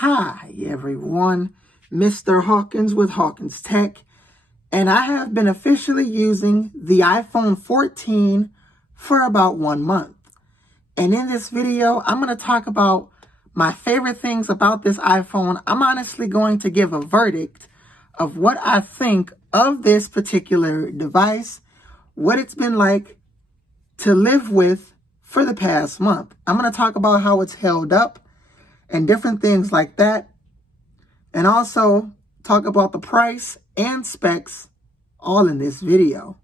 Hi everyone, Mr. Hawkins with Hawkins Tech, and I have been officially using the iPhone 14 for about 1 month. And in this video, I'm going to talk about my favorite things about this iPhone. I'm honestly going to give a verdict of what I think of this particular device, what it's been like to live with for the past month. I'm going to talk about how it's held up and different things like that. And also talk about the price and specs all in this video.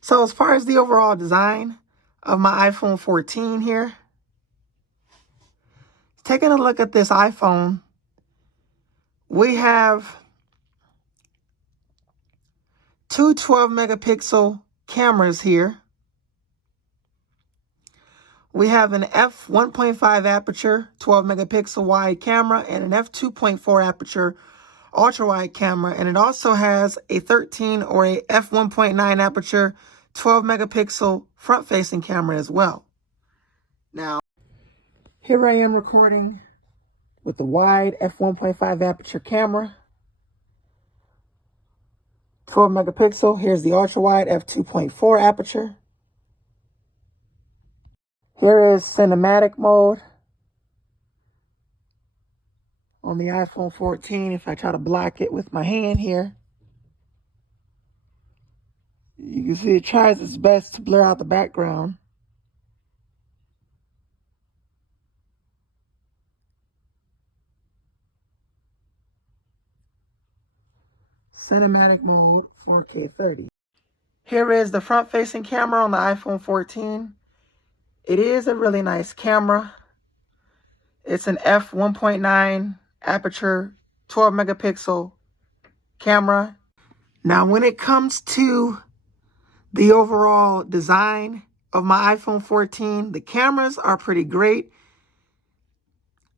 So as far as the overall design of my iPhone 14 here, taking a look at this iPhone, we have two 12 megapixel cameras here. We have an f1.5 aperture 12 megapixel wide camera and an f2.4 aperture ultra wide camera, and it also has a 13 or a f1.9 aperture 12 megapixel front facing camera as well. Now, here I am recording with the wide f1.5 aperture camera, 12 megapixel. Here's the ultra wide f2.4 aperture. Here is cinematic mode on the iPhone 14. If I try to block it with my hand here, you can see it tries its best to blur out the background. Cinematic mode, 4K 30. Here is the front-facing camera on the iPhone 14. It is a really nice camera. It's an f1.9 aperture, 12 megapixel camera. Now, when it comes to the overall design of my iPhone 14, the cameras are pretty great.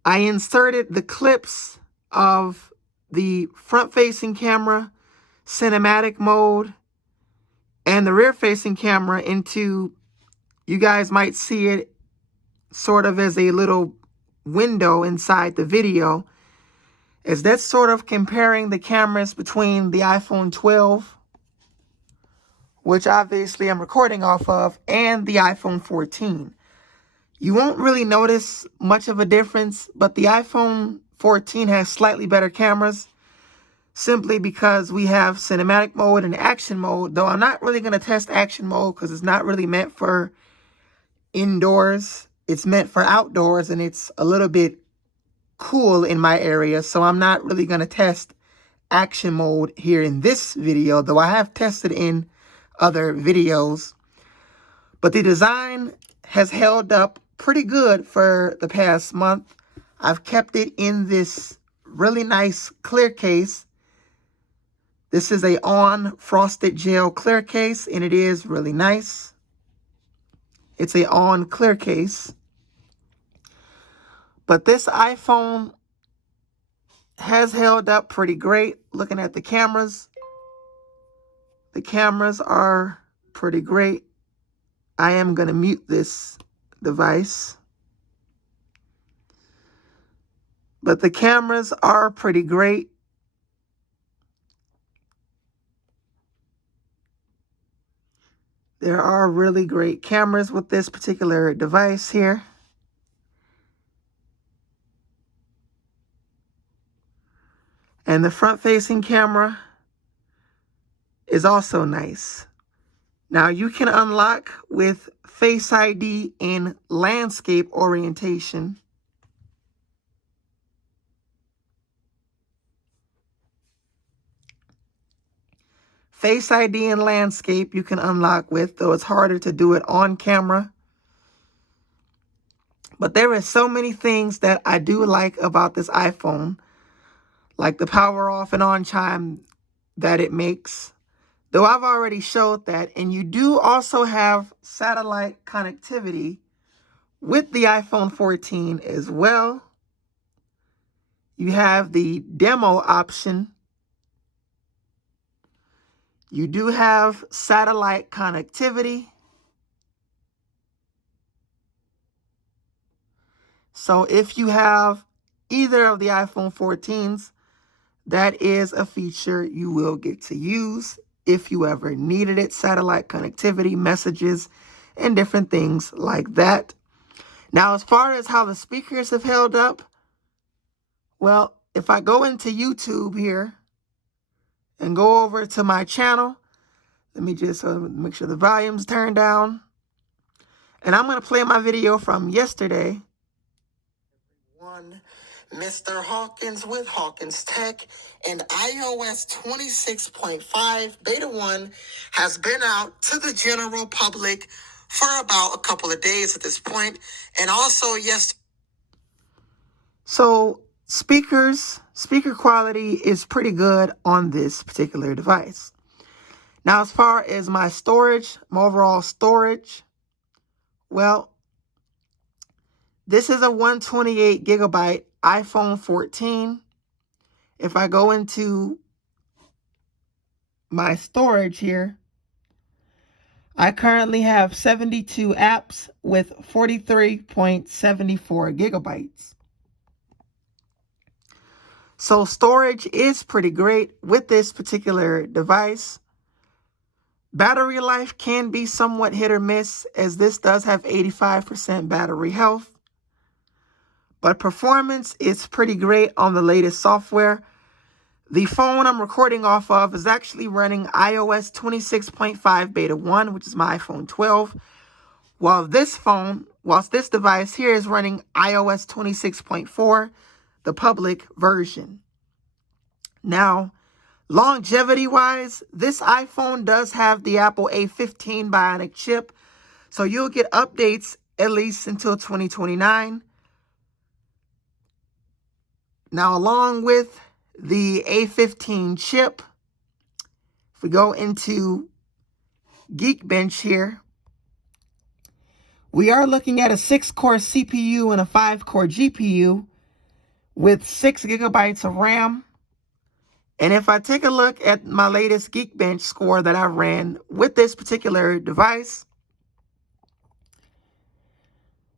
I inserted the clips of the front-facing camera, cinematic mode, and the rear-facing camera into, you guys might see it sort of as a little window inside the video, as that's sort of comparing the cameras between the iPhone 12, which obviously I'm recording off of, and the iPhone 14. You won't really notice much of a difference, but the iPhone 14 has slightly better cameras, simply because we have cinematic mode and action mode, though I'm not really going to test action mode because it's not really meant for indoors. It's meant for outdoors, and it's a little bit cool in my area, so I'm not really going to test action mode here in this video, though I have tested in other videos. But the design has held up pretty good for the past month. I've kept it in this really nice clear case. This is a on frosted gel clear case, and it is really nice. It's a on clear case. But this iPhone has held up pretty great. Looking at the cameras are pretty great. I am going to mute this device. But the cameras are pretty great. There are really great cameras with this particular device here. And the front-facing camera is also nice. Now, you can unlock with Face ID in landscape orientation. Face ID in landscape you can unlock with, though it's harder to do it on camera. But there are so many things that I do like about this iPhone, like the power off and on chime that it makes, though I've already showed that. And you do also have satellite connectivity with the iPhone 14 as well. You have the demo option. You do have satellite connectivity. So if you have either of the iPhone 14s, that is a feature you will get to use if you ever needed it. Satellite connectivity, messages, and different things like that. Now, as far as how the speakers have held up, well, if I go into YouTube here and go over to my channel, let me just make sure the volume's turned down. And I'm going to play my video from yesterday. Mr. Hawkins with Hawkins Tech, and iOS 26.5 Beta 1 has been out to the general public for about a couple of days at this point, and also So speaker quality is pretty good on this particular device. Now, as far as my storage, my overall storage, well, this is a 128 gigabyte iPhone 14. If I go into my storage here, I currently have 72 apps with 43.74 gigabytes. So storage is pretty great with this particular device. Battery life can be somewhat hit or miss, as this does have 85% battery health. But performance is pretty great on the latest software. The phone I'm recording off of is actually running iOS 26.5 Beta 1, which is my iPhone 12. Whilst this device here is running iOS 26.4, the public version. Now, longevity-wise, this iPhone does have the Apple A15 Bionic chip, so you'll get updates at least until 2029. Now, along with the A15 chip, if we go into Geekbench here, we are looking at a 6-core CPU and a 5-core GPU with 6 gigabytes of RAM. And if I take a look at my latest Geekbench score that I ran with this particular device,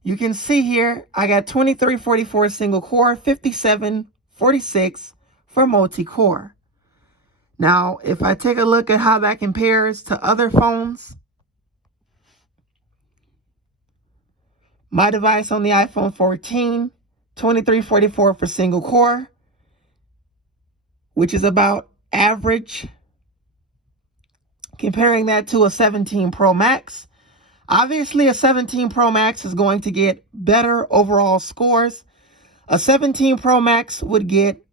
you can see here I got 2344 single core, 5746 for multi-core. Now, if I take a look at how that compares to other phones, my device on the iPhone 14, 2344 for single core, which is about average. Comparing that to a 17 Pro Max, obviously a 17 Pro Max is going to get better overall scores. A 17 Pro Max would get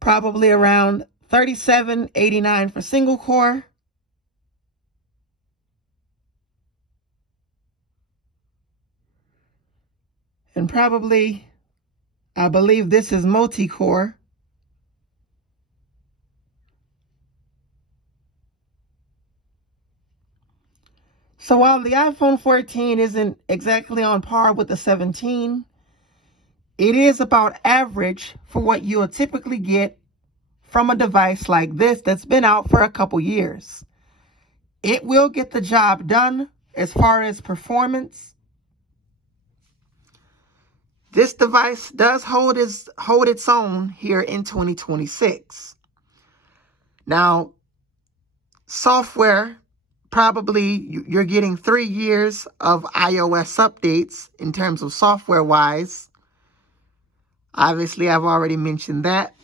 probably around 3789 for single core. And probably, I believe this is multi-core. So while the iPhone 14 isn't exactly on par with the 17, it is about average for what you'll typically get from a device like this that's been out for a couple years. It will get the job done as far as performance. This device does hold its own here in 2026. Now, software, probably you're getting 3 years of iOS updates in terms of software-wise. Obviously, I've already mentioned that.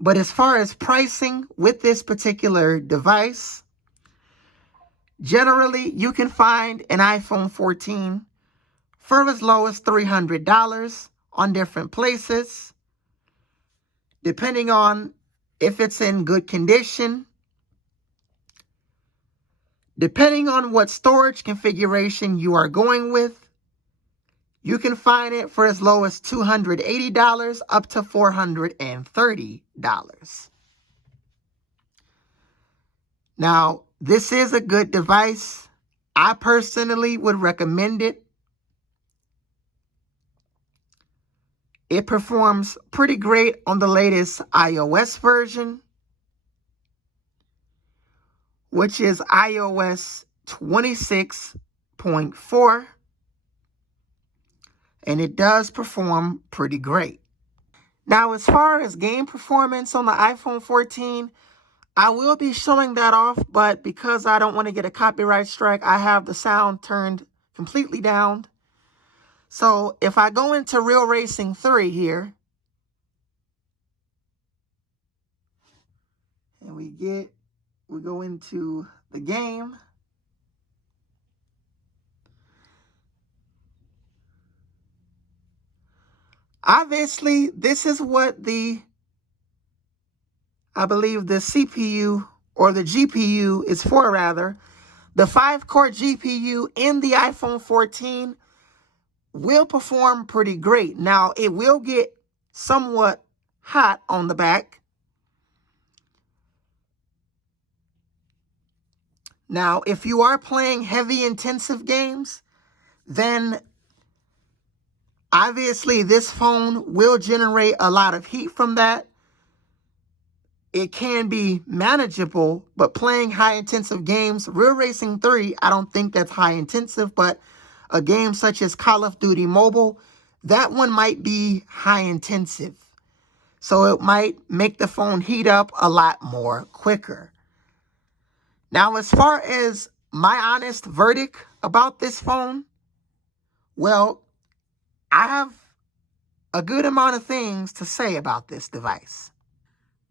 But as far as pricing with this particular device, generally you can find an iPhone 14 for as low as $300 on different places, depending on if it's in good condition, depending on what storage configuration you are going with. You can find it for as low as $280 up to $430. Now, this is a good device. I personally would recommend it. It performs pretty great on the latest iOS version, which is iOS 26.4. and it does perform pretty great. Now, as far as game performance on the iPhone 14, I will be showing that off, but because I don't want to get a copyright strike, I have the sound turned completely down. So if I go into Real Racing 3 here, and we go into the game, obviously this is what I believe the CPU or the GPU is for, rather. The 5-core GPU in the iPhone 14 will perform pretty great. Now, it will get somewhat hot on the back. Now, if you are playing heavy intensive games, then obviously this phone will generate a lot of heat from that. It can be manageable, but playing high intensive games, Real Racing 3, I don't think that's high intensive, but a game such as Call of Duty Mobile, that one might be high intensive. So it might make the phone heat up a lot more quicker. Now, as far as my honest verdict about this phone, well, I have a good amount of things to say about this device.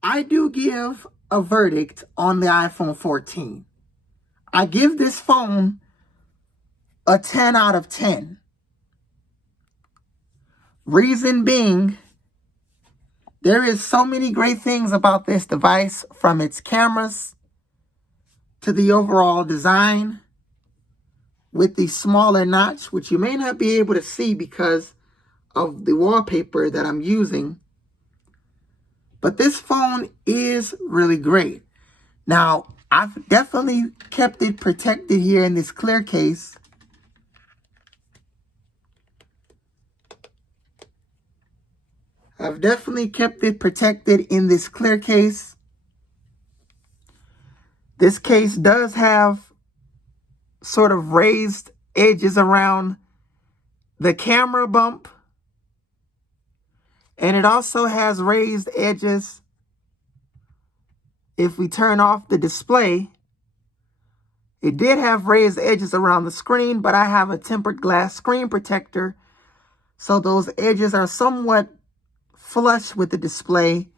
I do give a verdict on the iPhone 14. I give this phone a 10 out of 10. Reason being, there is so many great things about this device, from its cameras to the overall design with the smaller notch, which you may not be able to see because of the wallpaper that I'm using. But this phone is really great. Now, I've definitely kept it protected here in this clear case. I've definitely kept it protected in this clear case. This case does have sort of raised edges around the camera bump. And it also has raised edges if we turn off the display. It did have raised edges around the screen, but I have a tempered glass screen protector, so those edges are somewhat flush with the display.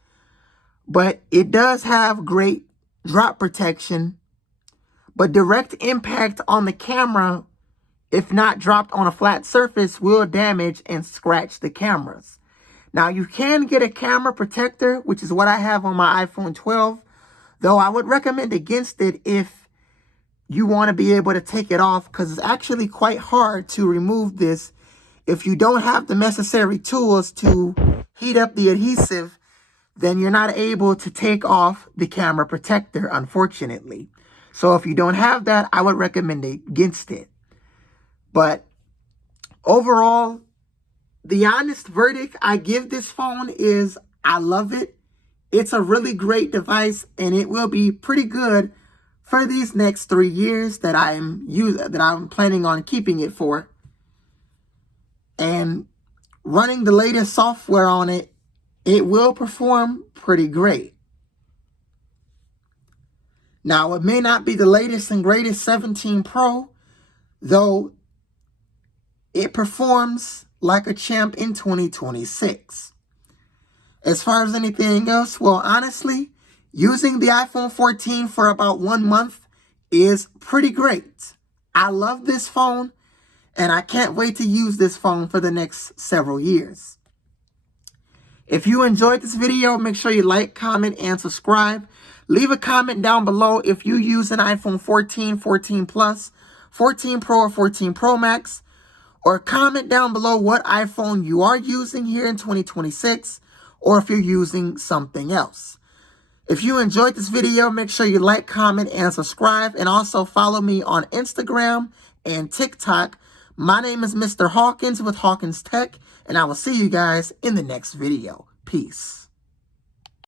But it does have great drop protection, but direct impact on the camera, if not dropped on a flat surface, will damage and scratch the cameras. Now, you can get a camera protector, which is what I have on my iPhone 12, though I would recommend against it if you want to be able to take it off, because it's actually quite hard to remove this if you don't have the necessary tools to heat up the adhesive. Then you're not able to take off the camera protector, unfortunately. So if you don't have that, I would recommend against it. But overall, the honest verdict I give this phone is I love it. It's a really great device, and it will be pretty good for these next 3 years that I'm planning on keeping it for. And running the latest software on it, it will perform pretty great. Now, it may not be the latest and greatest 17 Pro, though it performs like a champ in 2026. As far as anything else, well, honestly, using the iPhone 14 for about 1 month is pretty great. I love this phone, and I can't wait to use this phone for the next several years. If you enjoyed this video, make sure you like, comment, and subscribe. Leave a comment down below if you use an iPhone 14, 14 Plus, 14 Pro, or 14 Pro Max. Or comment down below what iPhone you are using here in 2026, or if you're using something else. If you enjoyed this video, make sure you like, comment, and subscribe. And also follow me on Instagram and TikTok. My name is Mr. Hawkins with Hawkins Tech, and I will see you guys in the next video. Peace.